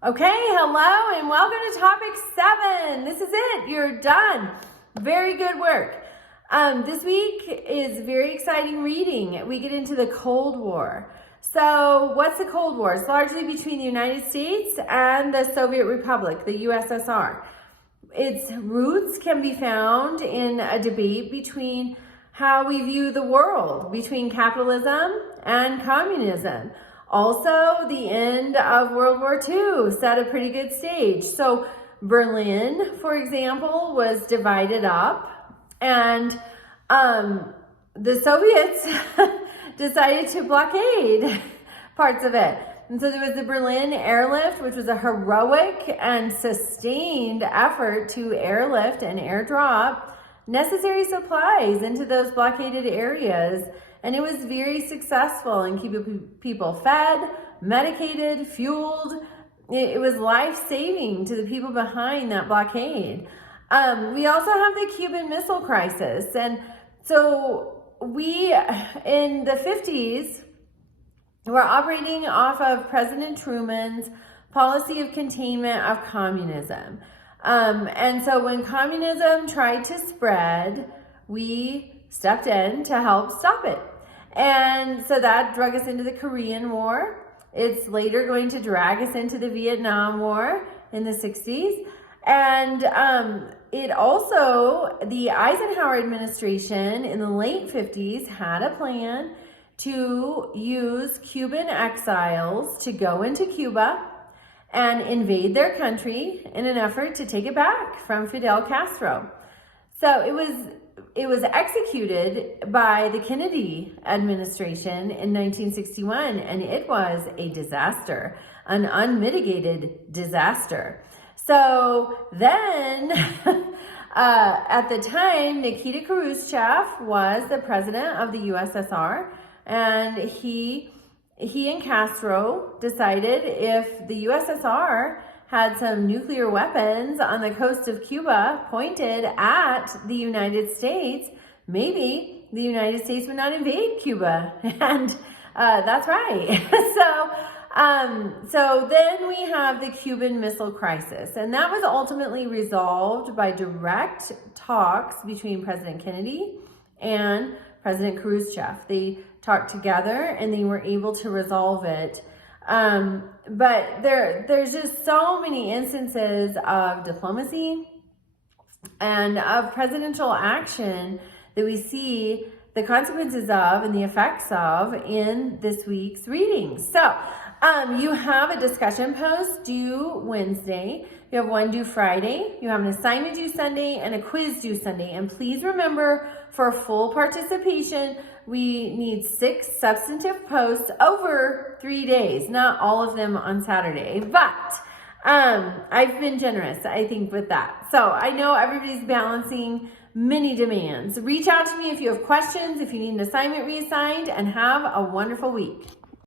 Okay, hello and welcome to topic 7. This is it. You're done. Very good work. This week is very exciting reading. We get into the Cold War. So what's the Cold War? It's largely between the United States and the Soviet Republic, the USSR. Its roots can be found in a debate between how we view the world, between capitalism and communism. Also, the end of World War II set a pretty good stage. So Berlin, for example, was divided up, and the Soviets decided to blockade parts of it. And so there was the Berlin airlift, which was a heroic and sustained effort to airlift and airdrop necessary supplies into those blockaded areas. And it was very successful in keeping people fed, medicated, fueled. It was life-saving to the people behind that blockade. We also have the Cuban Missile Crisis. And so we, in the 50s, were operating off of President Truman's policy of containment of communism. And so when communism tried to spread, we stepped in to help stop it. And so that drug us into the Korean War. It's later going to drag us into the Vietnam War in the 60s. And it also, the Eisenhower administration in the late 50s had a plan to use Cuban exiles to go into Cuba and invade their country in an effort to take it back from Fidel Castro. So it was executed by the Kennedy administration in 1961, and it was a disaster, an unmitigated disaster. So then, at the time, Nikita Khrushchev was the president of the USSR, and he and Castro decided if the USSR had some nuclear weapons on the coast of Cuba pointed at the United States, maybe the United States would not invade Cuba. And that's right. So then we have the Cuban Missile Crisis. And that was ultimately resolved by direct talks between President Kennedy and President Khrushchev. They talked together and they were able to resolve it. But there's just so many instances of diplomacy and of presidential action that we see the consequences of and the effects of in this week's readings. So you have a discussion post due Wednesday. You have one due Friday. You have an assignment due Sunday and a quiz due Sunday. And please remember, for full participation, we need 6 substantive posts over 3 days, not all of them on Saturday. But I've been generous, I think, with that. So I know everybody's balancing many demands. Reach out to me if you have questions, if you need an assignment reassigned, and have a wonderful week.